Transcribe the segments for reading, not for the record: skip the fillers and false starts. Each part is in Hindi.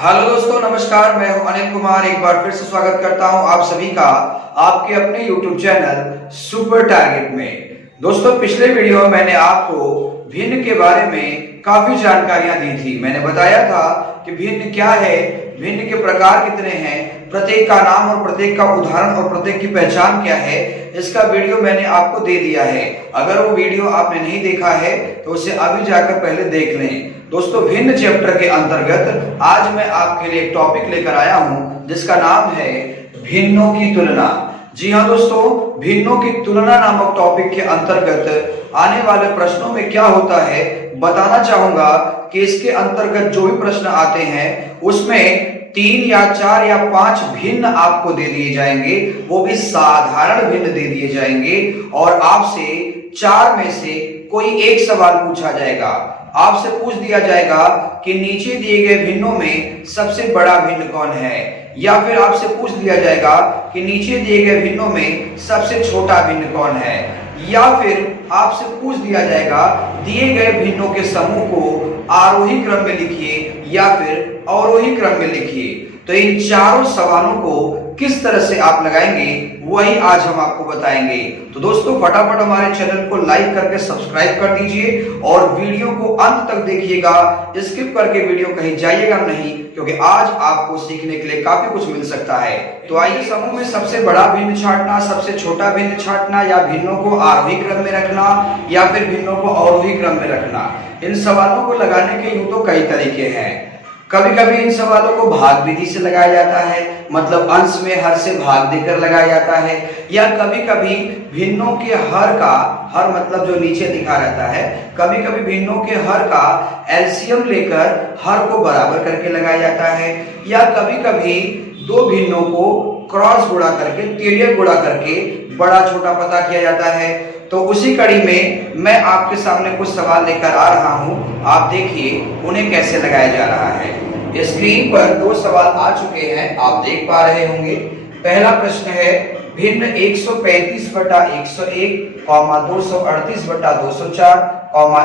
हेलो दोस्तों, नमस्कार। मैं हूं अनिल कुमार। एक बार फिर से स्वागत करता हूं आप सभी का आपके अपने यूट्यूब चैनल सुपर टारगेट में। दोस्तों, पिछले वीडियो में मैंने आपको भिन्न के बारे में काफी जानकारियां दी थी। मैंने बताया था कि भिन्न क्या है, भिन्न के प्रकार कितने हैं, प्रत्येक का नाम और प्रत्येक का उदाहरण और प्रत्येक की पहचान क्या है। इसका वीडियो मैंने आपको दे दिया है। अगर वो वीडियो आपने नहीं देखा है तो उसे अभी जाकर पहले देख लें। दोस्तों, भिन्न चैप्टर के अंतर्गत आज मैं आपके लिए एक टॉपिक लेकर आया हूं जिसका नाम है भिन्नों की तुलना। जी हाँ दोस्तों, भिन्नों की तुलना नामक टॉपिक के अंतर्गत आने वाले प्रश्नों में क्या होता है बताना चाहूंगा कि इसके अंतर्गत जो भी प्रश्न आते हैं उसमें 3 या 4 या 5 भिन्न आपको दे दिए जाएंगे, वो भी साधारण भिन्न दे दिए जाएंगे और आपसे 4 में से कोई एक सवाल पूछा जाएगा। आपसे पूछ दिया जाएगा कि नीचे दिए गए भिन्नों में सबसे बड़ा भिन्न कौन है, या फिर आपसे पूछ दिया जाएगा कि नीचे दिए गए भिन्नों में सबसे छोटा भिन्न कौन है, या फिर आपसे पूछ दिया जाएगा दिए गए भिन्नों के समूह को आरोही क्रम में लिखिए या फिर अवरोही क्रम में लिखिए। तो इन चारों सवालों को किस तरह से आप लगाएंगे वही आज हम आपको बताएंगे। तो दोस्तों, फटाफट हमारे चैनल को लाइक करके सब्सक्राइब कर दीजिए और वीडियो को अंत तक देखिएगा। स्किप करके वीडियो कहीं जाइएगा नहीं, क्योंकि आज आपको सीखने के लिए काफी कुछ मिल सकता है। तो आइए, समूह में सबसे बड़ा भिन्न छांटना, सबसे छोटा भिन्न छांटना, या भिन्नों को आरोही क्रम में रखना या फिर भिन्नों को अवरोही क्रम में रखना, इन सवालों को लगाने के यूं तो कई तरीके हैं। कभी कभी इन सवालों को भाग विधि से लगाया जाता है, मतलब अंश में हर से भाग देकर लगाया जाता है, या कभी कभी भिन्नों के हर का, हर मतलब जो नीचे लिखा रहता है, कभी कभी भिन्नों के हर का एलसीएम लेकर हर को बराबर करके लगाया जाता है, या कभी कभी दो भिन्नों को क्रॉस गुणा करके, तिर्यक गुणा करके बड़ा छोटा पता किया जाता है। तो उसी कड़ी में मैं आपके सामने कुछ सवाल लेकर आ रहा हूं। आप देखिए उन्हें कैसे लगाया जा रहा है। स्क्रीन पर 2 सवाल आ चुके हैं, आप देख पा रहे होंगे। पहला प्रश्न है भिन्न 135 बटा 101, 238 बटा 204,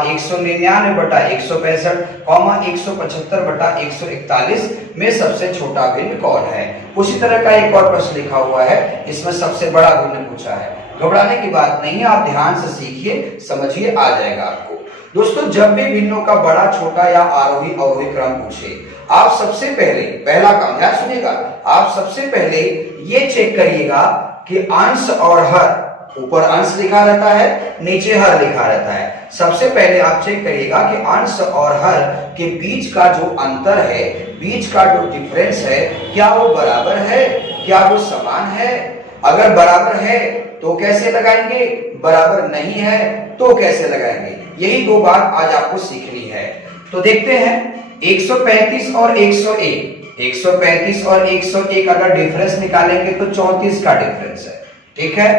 199 बटा 165, 175 बटा 141 में सबसे छोटा भिन्न कौन है। उसी तरह का एक और प्रश्न लिखा हुआ है, इसमें सबसे बड़ा भिन्न पूछा है। घबराने की बात नहीं है, आप ध्यान से सीखिए, समझिए, आ जाएगा आपको। दोस्तों, जब भी भिन्नों का बड़ा, छोटा या आरोही अवरोही क्रम पूछे, आप सबसे पहले, पहला काम ध्यान सुनिएगा, आप सबसे पहले ये चेक करिएगा कि अंश और हर, ऊपर अंश लिखा रहता है, नीचे हर लिखा रहता है। सबसे पहले आप चेक करिएगा कि अंश और हर के बीच का जो अंतर है, बीच का जो डिफरेंस है, क्या वो बराबर है, क्या वो समान है। अगर बराबर है तो कैसे लगाएंगे, बराबर नहीं है तो कैसे लगाएंगे, यही 2 बात आज आपको सीखनी है। तो देखते हैं 135 और 101, 135 और 101 अगर डिफरेंस निकालेंगे तो 34 का डिफरेंस है, ठीक है।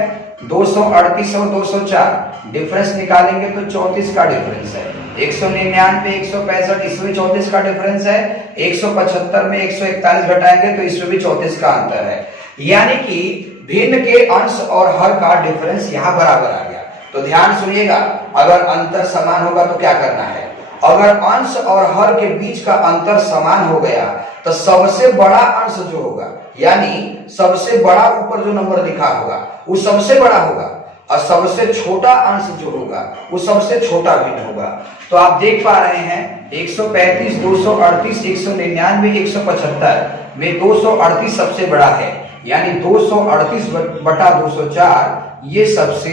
238 और 204 डिफरेंस निकालेंगे तो 34 का डिफरेंस है। 199 165 इसमें 34 का डिफरेंस है। 175 में 141 घटाएंगे तो इसमें भी 34 का अंतर है। यानी कि भिन्न के अंश और हर का डिफरेंस यहां बराबर आ गया। तो ध्यान सुनिएगा, अगर अंतर समान होगा तो क्या करना है, अगर अंश और हर के बीच का अंतर समान हो गया तो सबसे बड़ा अंश जो होगा, यानी सबसे बड़ा ऊपर जो नंबर लिखा होगा वो सबसे बड़ा होगा, और सबसे छोटा अंश जो होगा वो सबसे छोटा भिन्न होगा। तो आप देख पा रहे हैं 135, 238, 199, 175 में 238 सबसे बड़ा है, यानी 238 बटा 204 ये सबसे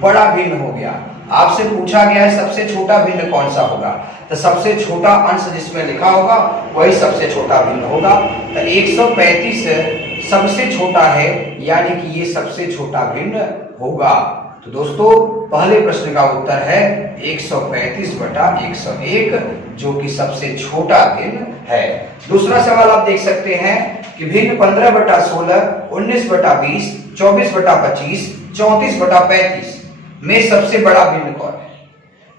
बड़ा भिन्न हो गया। आपसे पूछा गया है सबसे छोटा भिन्न कौन सा होगा, तो सबसे छोटा अंश जिसमें लिखा होगा वही सबसे छोटा भिन्न होगा। तो 135 सबसे छोटा है, यानी कि ये सबसे छोटा भिन्न होगा। तो दोस्तों, पहले प्रश्न का उत्तर है 135 बटा 101, जो कि सबसे छोटा भिन्न है। दूसरा सवाल आप देख सकते हैं कि भिन्न 15 बटा 16, 19 बटा 20, 24 बटा 25, 34 बटा 35 में सबसे बड़ा भिन्न कौन है।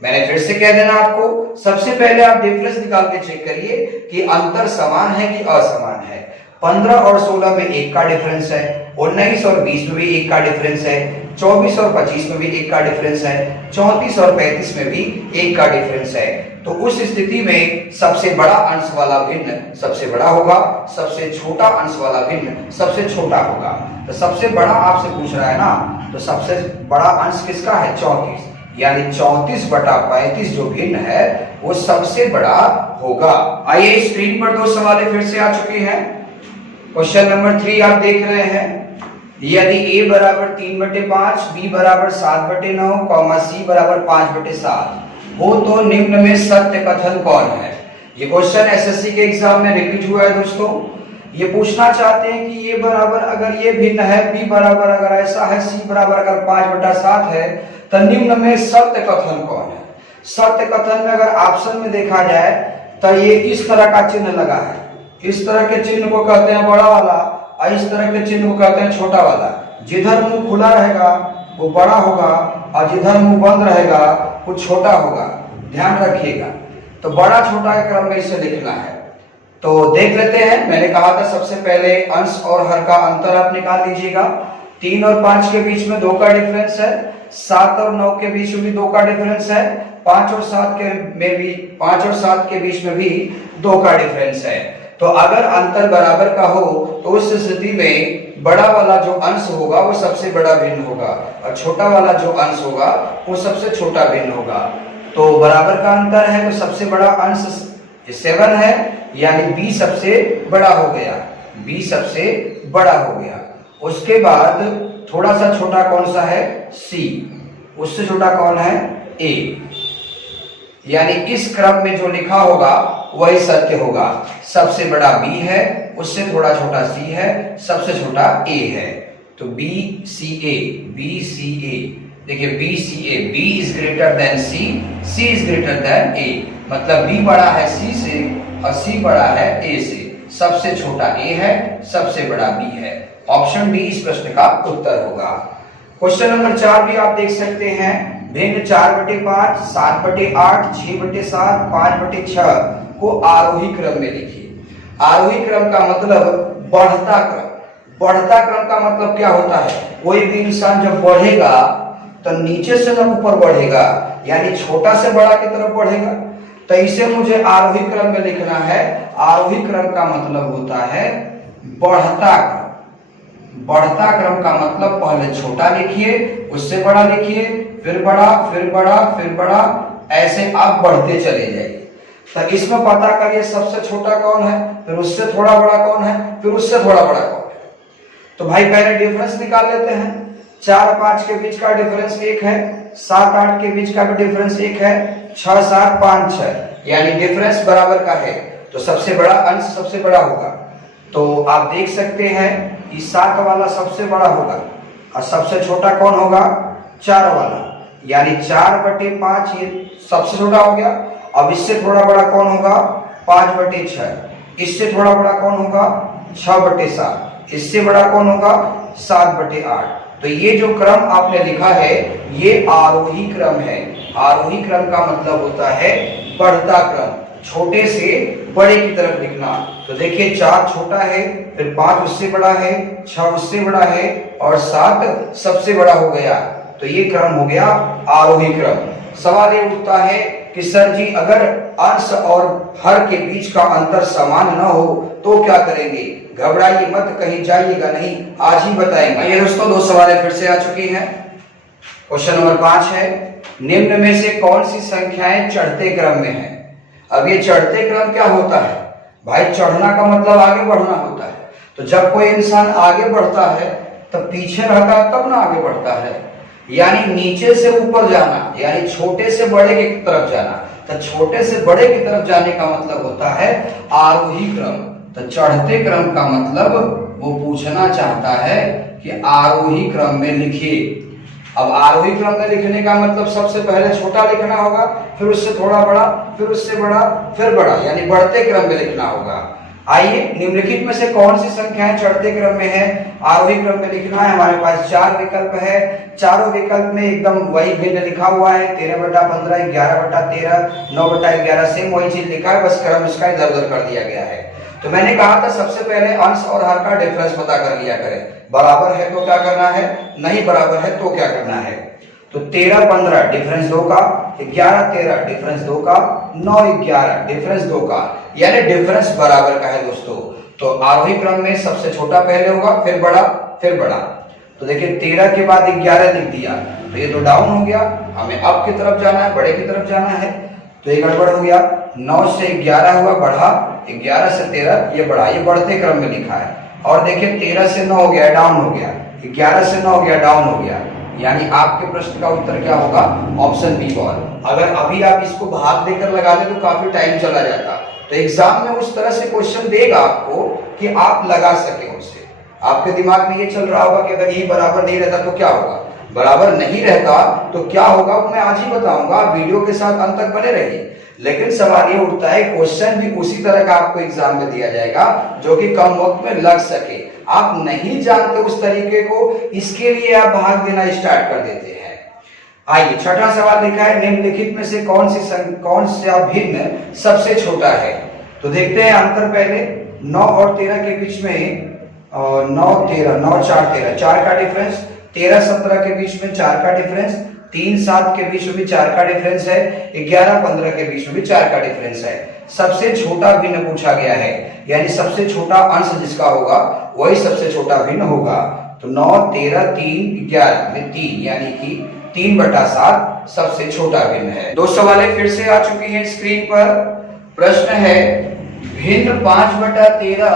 मैंने फिर से कह देना आपको, सबसे पहले आप डिफरेंस निकाल के चेक करिए कि अंतर समान है कि असमान है। 15 और 16 में 1 का डिफरेंस है, 19 और 20 में भी 1 का डिफरेंस है, 24 और 25 में भी 1 का डिफरेंस है, 34 और 35 में भी 1 का डिफरेंस है। तो उस स्थिति में सबसे बड़ा अंश वाला भिन्न सबसे बड़ा होगा, सबसे छोटा अंश वाला भिन्न सबसे छोटा होगा। तो सबसे बड़ा आपसे पूछ रहा है ना, तो सबसे बड़ा अंश किसका है? 34, यानी 34/35 जो भिन्न है वो सबसे बड़ा होगा। आइए स्क्रीन पर 2 सवाल फिर से आ चुके हैं। क्वेश्चन नंबर 3 आप देख रहे हैं, यदि a बराबर 3/5, b बराबर 7/9, c बराबर 5/7 हो तो निम्न में सत्य कथन कौन है? ये क्वेश्चन एसएससी के एग्जाम में रिपीट हुआ है दोस्तों। ये पूछना चाहते हैं कि a बराबर अगर ये भिन्न है, b बराबर अगर ऐसा है, c बराबर अगर 5/7 है, तो निम्न में सत्य कथन कौन है? सत्य कथन में अगर ऑप्शन में देखा जाए तो ये इस तरह का चिन्ह लगा है, इस तरह के चिन्ह को कहते हैं बड़ा वाला, और इस तरह के चिन्ह को कहते हैं छोटा वाला। जिधर मुंह खुला रहेगा वो बड़ा होगा, और जिधर मुंह बंद रहेगा वो छोटा होगा, ध्यान रखिएगा। तो बड़ा छोटा के क्रम में इसे लिखना है। तो देख लेते हैं, मैंने कहा था सबसे पहले अंश और हर का अंतर आप निकाल लीजिएगा। 3 और 5 के बीच में 2 का डिफरेंस है, 7 और 9 के बीच में भी 2 का डिफरेंस है, 5 और 7 के बीच में भी 2 का डिफरेंस है। तो अगर अंतर बराबर का हो तो उस स्थिति में बड़ा वाला जो अंश होगा वो सबसे बड़ा भिन्न होगा, और छोटा वाला जो अंश होगा वो सबसे छोटा भिन्न होगा। तो बराबर का अंतर है तो सबसे बड़ा अंश 7 है, यानी b सबसे बड़ा हो गया, b सबसे बड़ा हो गया। उसके बाद थोड़ा सा छोटा कौन सा है? c, उससे छोटा कौन है? a, यानी इस क्रम में जो लिखा होगा वही सत्य होगा। सबसे बड़ा b है, उससे थोड़ा छोटा c है, सबसे छोटा a है। तो BCA, देखिए BCA, B is greater than C, C is greater than A, मतलब B बड़ा है C से और C बड़ा है A से। सबसे छोटा A है, सबसे बड़ा B है। ऑप्शन डी इस प्रश्न का उत्तर होगा। क्वेश्चन नंबर 4 भी आप देख सकते हैं, भिन्न 4/5, 7/8, 6/7, 5/6 को आरोही क्रम में लिखिए। आरोही क्रम का मतलब बढ़ता क्रम। बढ़ता क्रम का मतलब क्या होता है? कोई भी इंसान जब बढ़ेगा तो नीचे से न ऊपर बढ़ेगा, यानी छोटा से बड़ा की तरफ बढ़ेगा। तो इसे मुझे आरोही क्रम में लिखना है। आरोही क्रम का मतलब होता है बढ़ता क्रम। बढ़ता क्रम का मतलब पहले छोटा लिखिए, उससे बड़ा लिखिए, फिर बड़ा, फिर बड़ा, फिर बड़ा, ऐसे आप बढ़ते चले जाइए। तो इसमें पता करिए सबसे छोटा कौन है, फिर उससे थोड़ा बड़ा कौन है, फिर उससे थोड़ा बड़ा कौन है। तो भाई पहले डिफरेंस निकाल लेते हैं। 4-5 के बीच का डिफरेंस 1 है, 7-8 के बीच का भी डिफरेंस 1 है, 6-7-5-6, यानी डिफरेंस बराबर का है। तो सबसे बड़ा अंश सबसे बड़ा होगा। तो आप देख सकते हैं कि 7 वाला सबसे बड़ा होगा, और सबसे छोटा कौन होगा? 4 वाला, यानी 4/5 ये सबसे छोटा हो गया। अब इससे थोड़ा बड़ा कौन होगा? 5/6। इससे थोड़ा बड़ा कौन होगा? 6/7। इससे बड़ा कौन होगा? 7/8। तो ये जो क्रम आपने लिखा है ये आरोही क्रम है। आरोही क्रम का मतलब होता है बढ़ता क्रम, छोटे से बड़े की तरफ लिखना। तो देखिए 4 छोटा है, फिर 5 उससे बड़ा है, 6 उससे बड़ा है, और 7 सबसे बड़ा हो गया। तो ये क्रम हो गया आरोही क्रम। सवाल ये उठता है कि सर जी अगर अंश और हर के बीच का अंतर समान न हो तो क्या करेंगे? घबराइए मत, कहीं जाइएगा नहीं, आज ही बताएंगे। ये दोस्तों 2 सवालें फिर से आ चुकी हैं। क्वेश्चन नंबर 5 है, निम्न में से कौन सी संख्याएं चढ़ते क्रम में है? अब ये चढ़ते क्रम क्या होता है भाई? चढ़ना का मतलब आगे बढ़ना होता है। तो जब कोई इंसान आगे बढ़ता है तब पीछे रहता है तब ना आगे बढ़ता है, यानी नीचे से ऊपर जाना, यानी छोटे से बड़े की तरफ जाना। तो छोटे से बड़े की तरफ जाने का मतलब होता है आरोही क्रम। तो चढ़ते क्रम का मतलब वो पूछना चाहता है कि आरोही क्रम में लिखिए। अब आरोही क्रम में लिखने का मतलब सबसे पहले छोटा लिखना होगा, फिर उससे थोड़ा बड़ा, फिर उससे बड़ा, फिर बड़ा, यानी बढ़ते क्रम में लिखना होगा। आइए निम्नलिखित में से कौन सी संख्याएं चढ़ते क्रम में है? आरोही क्रम में लिखना है। हमारे पास 4 विकल्प है। चारों विकल्प में एकदम वही भिन्न लिखा हुआ है, 13/15, 11/13, 9/11, सेम वही चीज लिखा है, बस क्रम इसका इधर उधर कर दिया गया है। तो मैंने कहा था सबसे पहले अंश और हर का डिफरेंस पता कर लिया करें। बराबर है तो क्या करना है, नहीं बराबर है तो क्या करना है। तो 13 15 डिफरेंस 2 का, 11 13 डिफरेंस 2 का, 9 11 डिफरेंस 2 का, यानी डिफरेंस बराबर का है दोस्तों। तो आरोही क्रम में सबसे छोटा पहले होगा, फिर बड़ा, फिर बड़ा। तो देखिए 13 के बाद 11 लिख दिया तो ये तो डाउन हो गया, हमें अप की तरफ जाना है, बड़े की तरफ जाना है, तो ये गड़बड़ हो गया। 9 से 11 हुआ बढ़ा, 11 से 13 ये बढ़ा, ये बढ़ते क्रम में लिखा है। और देखिए 13 से 9 हो गया, डाउन हो गया, 11 से 9 हो गया, डाउन हो गया। यानी आपके प्रश्न का उत्तर क्या होगा, ऑप्शन बी बॉल। अगर अभी आप इसको भाग देकर लगा दे तो काफी टाइम चला जाता। तो एग्जाम में उस तरह से क्वेश्चन देगा आपको कि आप लगा सके उसे। आपके दिमाग में ये चल रहा होगा कि अगर ये बराबर नहीं रहता तो क्या होगा, बराबर नहीं रहता तो क्या होगा वो मैं आज ही बताऊंगा, वीडियो के साथ अंत तक बने रहिए। लेकिन सवाल ये उठता है, क्वेश्चन भी उसी तरह का आपको एग्जाम में दिया जाएगा जो कि कम वक्त में लग सके। आप नहीं जानते उस तरीके को, इसके लिए आप भाग देना स्टार्ट कर देते हैं। आइए छठा सवाल लिखा है, निम्नलिखित में से कौन सा भिन्न सबसे छोटा है। तो देखते हैं अंतर पहले। 9 और 13 के बीच में 9 13 9 4 13 4 का डिफरेंस, 13 17 के बीच में 4 का डिफरेंस, 3 7 के बीच में भी 4 का डिफरेंस है, 11 15 के बीच में भी 4 का डिफरेंस है। सबसे छोटा भिन्न पूछा गया है, यानी सबसे छोटा अंश जिसका होगा वही सबसे छोटा भिन्न होगा। तो 9 13 3 11 में 3 यानी कि 3/7 सबसे छोटा भिन्न है। दो सवालें फिर से आ चुकी हैं स्क्रीन पर। प्रश्न है भिन्न 5/13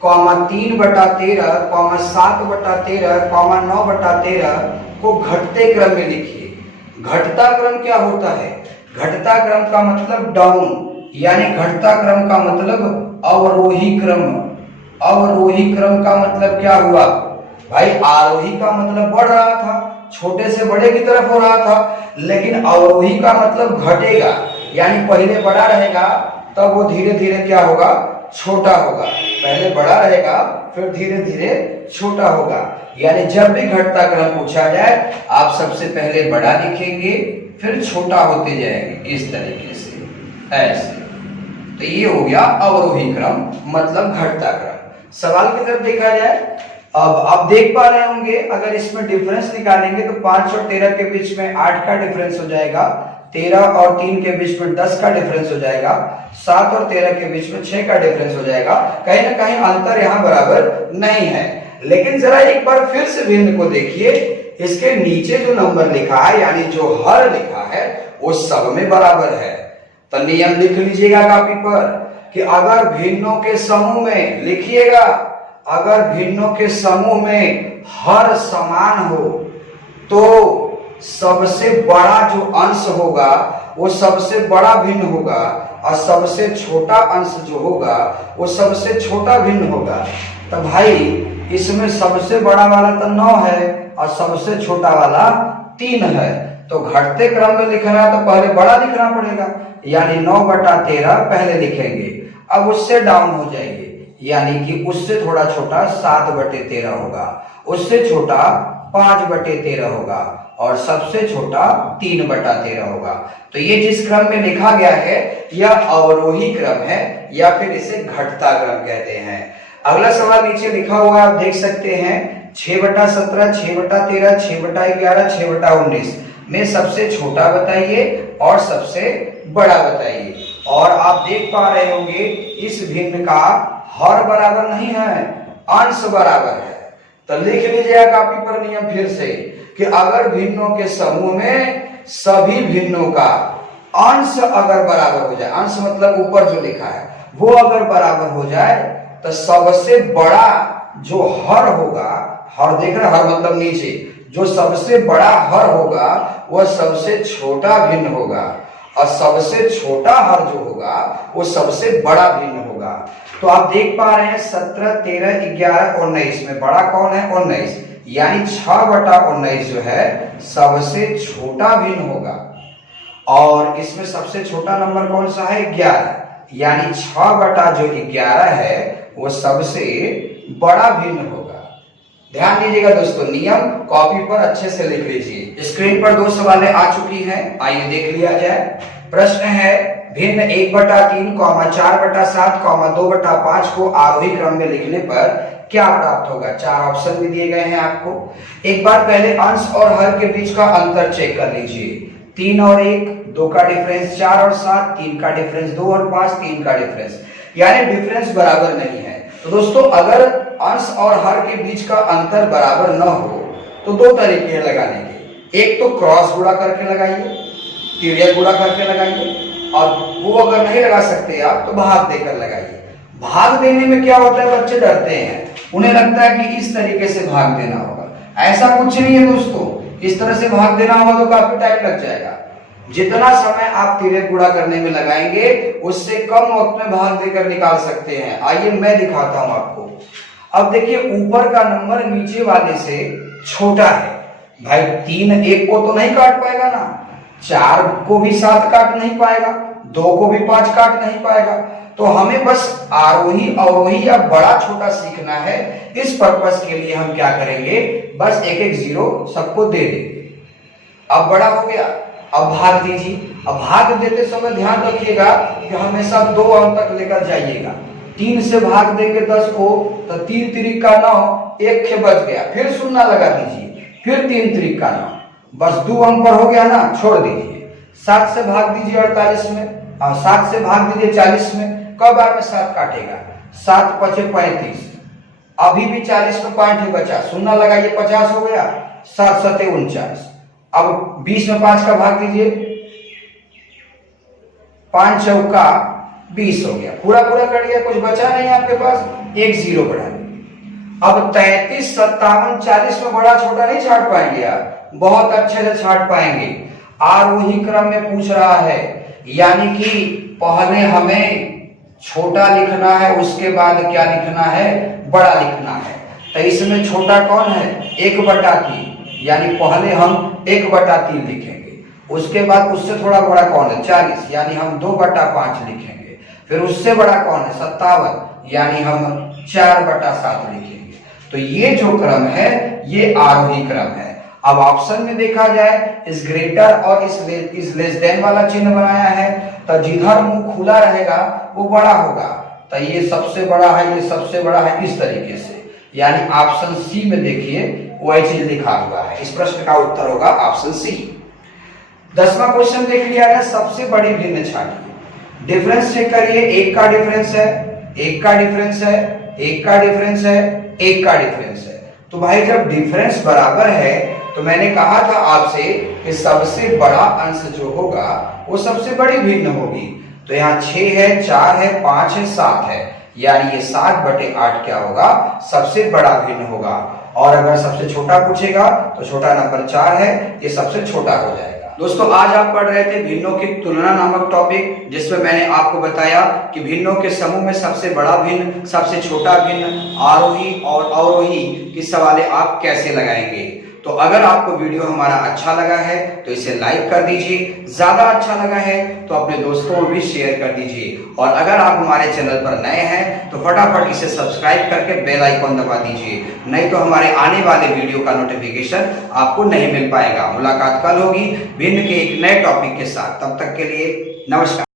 3/13 7/13 9/13 को घटते क्रम में लिखिए। घटता क्रम क्या होता है, घटता क्रम का मतलब डाउन, यानी घटता क्रम का मतलब अवरोही क्रम। अवरोही क्रम का मतलब क्या हुआ भाई, आरोही का मतलब बढ़ रहा था, छोटे से बड़े की तरफ हो रहा था, लेकिन अवरोही का मतलब घटेगा, यानी पहले बड़ा रहेगा तब वो धीरे धीरे क्या होगा, छोटा होगा। पहले बड़ा रहेगा फिर धीरे धीरे छोटा होगा। यानी जब भी घटता क्रम पूछा जाए आप सबसे पहले बड़ा लिखेंगे फिर छोटा होते जाएंगे, इस तरीके से ऐसे। तो ये हो गया अवरोही क्रम मतलब घटता क्रम। सवाल की तरफ देखा जाए, अब आप देख पा रहे होंगे अगर इसमें डिफरेंस निकालेंगे तो 5 और 13 के बीच में 8 का डिफरेंस हो जाएगा, 13 और 3 के बीच में 10 का डिफरेंस हो जाएगा, 7 और 13 के बीच में 6 का डिफरेंस हो जाएगा। कहीं ना कहीं अंतर यहाँ बराबर नहीं है। लेकिन जरा एक बार फिर से भिन्न को देखिए, इसके नीचे जो नंबर लिखा है यानी जो हर लिखा है वो सब में बराबर है। तो नियम लिख लीजिएगा कॉपी पर कि अगर भिन्नों के समूह में, लिखिएगा, अगर भिन्नों के समूह में हर समान हो तो सबसे बड़ा जो अंश होगा वो सबसे बड़ा भिन्न होगा और सबसे छोटा अंश जो होगा वो सबसे छोटा भिन्न होगा। तो भाई इसमें सबसे बड़ा वाला तो 9 है और सबसे छोटा वाला 3 है। तो घटते क्रम में लिखना है तो पहले बड़ा लिखना पड़ेगा, यानी 9/13 पहले लिखेंगे, अब उससे डाउन हो जाएंगे, यानी कि उससे थोड़ा छोटा 7/13 होगा, उससे छोटा 5/13 होगा और सबसे छोटा 3/13 होगा। तो ये जिस क्रम में लिखा गया है यह अवरोही क्रम है या फिर इसे घटता क्रम कहते हैं। अगला सवाल नीचे लिखा हुआ आप देख सकते हैं, 6/17 6/13 6/11 6/19 में सबसे छोटा बताइए और सबसे बड़ा बताइए। और आप देख पा रहे होंगे इस भिन्न का हर बराबर नहीं है, अंश बराबर है। तो लिख लीजिएगा कॉपी पर नियम फिर से कि अगर भिन्नों के समूह में सभी भिन्नों का अंश अगर बराबर हो जाए, अंश मतलब ऊपर जो लिखा है वो अगर बराबर हो जाए तो सबसे बड़ा जो हर होगा, हर देख रहे, हर मतलब नीचे, जो सबसे बड़ा हर होगा वह सबसे छोटा भिन्न होगा और सबसे छोटा हर जो होगा वो सबसे बड़ा भिन्न होगा। तो आप देख पा रहे हैं 17 13 11 19 में बड़ा कौन है, 19, यानी 6/19 जो है सबसे छोटा भिन्न होगा। और इसमें सबसे छोटा नंबर कौन सा है, 11, यानी 6/11 है वो सबसे बड़ा भिन्न होगा। ध्यान दीजिएगा दोस्तों, नियम कॉपी पर अच्छे से लिख लीजिए। स्क्रीन पर 2 सवालें आ चुकी हैं, आइए देख लिया जाए। प्रश्न है भिन्न 1/3, 4/7, 2/5 को आरोही क्रम में लिखने पर क्या प्राप्त होगा। 4 ऑप्शन भी दिए गए हैं आपको। एक बार पहले अंश और हर के बीच का अंतर चेक कर लीजिए। 3 और 1, 2 का डिफरेंस, 4 और 7, 3 का डिफरेंस, 2 और 5, 3 का डिफरेंस, यानी डिफरेंस बराबर नहीं है। तो दोस्तों अगर अंश और हर के बीच का अंतर बराबर न हो तो 2 तरीके हैं लगाने के। एक तो क्रॉस गुणा करके लगाइए, तिर्यक गुणा करके लगाइए, और वो अगर नहीं लगा सकते आप तो भाग देकर लगाइए। भाग देने में क्या होता है, बच्चे डरते हैं, उन्हें लगता है कि इस तरीके से भाग देना होगा। ऐसा कुछ नहीं है दोस्तों, इस तरह से भाग देना होगा तो काफी टाइम लग जाएगा। जितना समय आप तिर्यक गुणा करने में लगाएंगे उससे कम वक्त में भाग देकर निकाल सकते हैं। आइए मैं दिखाता हूं आपको। अब देखिए ऊपर का नंबर नीचे वाले से छोटा है। भाई 3 1 को तो नहीं काट पाएगा ना, 4 को भी 7 काट नहीं पाएगा, 2 को भी 5 काट नहीं पाएगा। तो हमें बस आरोही अवरोही या बड़ा छोटा सीखना है। इस पर्पस के लिए हम क्या करेंगे, बस एक एक जीरो सबको दे देंगे। अब बड़ा हो गया, अब भाग दीजिए। अब भाग देते समय ध्यान रखिएगा कि हमेशा 2 अंक तक लेकर जाइएगा। 3 से भाग देंगे 10 को तो 3 तिरिक का 9, 1 खे बच गया, फिर शून्य लगा दीजिए, फिर 3 तिरिक का 9, बस 2 अंक पर हो गया ना, छोड़ दीजिए। 7 से भाग दीजिए 48 में, 7 से भाग दीजिए 40 में, कब बार में 7 काटेगा, 7 5 35, अभी भी 40 में 5 ही बचा, शून्य लगाइए 50 हो गया, 7 7 49। अब 20 में 5 का भाग दीजिए, 5 चौका 20 हो गया, पूरा पूरा कट गया, कुछ बचा नहीं आपके पास, 1 जीरो बढ़ा। अब 33 57 40 में बड़ा छोटा नहीं छाट पाएंगे आप, बहुत अच्छे से छाट पाएंगे। आरोही क्रम में पूछ रहा है, यानी कि पहले हमें छोटा लिखना है, उसके बाद क्या लिखना है, बड़ा लिखना है। तो इसमें छोटा कौन है, 1/3, यानी पहले हम 1/3 लिखेंगे, उसके बाद उससे थोड़ा बड़ा कौन है 40, यानी हम 2/5 लिखेंगे, फिर उससे बड़ा कौन है 57, यानी हम 4/7 लिखेंगे। तो ये जो क्रम है ये आरोही क्रम है। अब ऑप्शन में देखा जाए इस ग्रेटर और इस लेस देन वाला चिन्ह बनाया है, तो जिधर मुंह खुला रहेगा वो बड़ा होगा। तो ये सबसे बड़ा है, ये सबसे बड़ा है, इस तरीके से, यानी ऑप्शन सी में देखिए वही चीज लिखा हुआ है। इस प्रश्न का उत्तर होगा ऑप्शन सी। 10वां क्वेश्चन देख लिया है, सबसे बड़ी भिन्न छाटिए। डिफरेंस चेक करिए, 1 का डिफरेंस है, 1 का डिफरेंस है, 1 का डिफरेंस है, 1 का डिफरेंस है। तो भाई जब डिफरेंस बराबर है तो मैंने कहा था आपसे कि सबसे बड़ा अंश जो होगा वो सबसे बड़ी भिन्न होगी। तो यहाँ 6 है, 4 है, 5 है, 7 है, यानी ये 7/8 क्या होगा, सबसे बड़ा भिन्न होगा। और अगर सबसे छोटा पूछेगा तो छोटा नंबर 4 है, ये सबसे छोटा हो जाएगा। दोस्तों आज आप पढ़ रहे थे भिन्नों की तुलना नामक टॉपिक, जिसमें मैंने आपको बताया कि भिन्नों के समूह में सबसे बड़ा भिन्न, सबसे छोटा भिन्न, आरोही और अवरोही की सवालें आप कैसे लगाएंगे। तो अगर आपको वीडियो हमारा अच्छा लगा है तो इसे लाइक कर दीजिए, ज्यादा अच्छा लगा है तो अपने दोस्तों को भी शेयर कर दीजिए, और अगर आप हमारे चैनल पर नए हैं तो फटाफट इसे सब्सक्राइब करके बेल आइकॉन दबा दीजिए, नहीं तो हमारे आने वाले वीडियो का नोटिफिकेशन आपको नहीं मिल पाएगा। मुलाकात कल होगी भिन्न के एक नए टॉपिक के साथ, तब तक के लिए नमस्कार।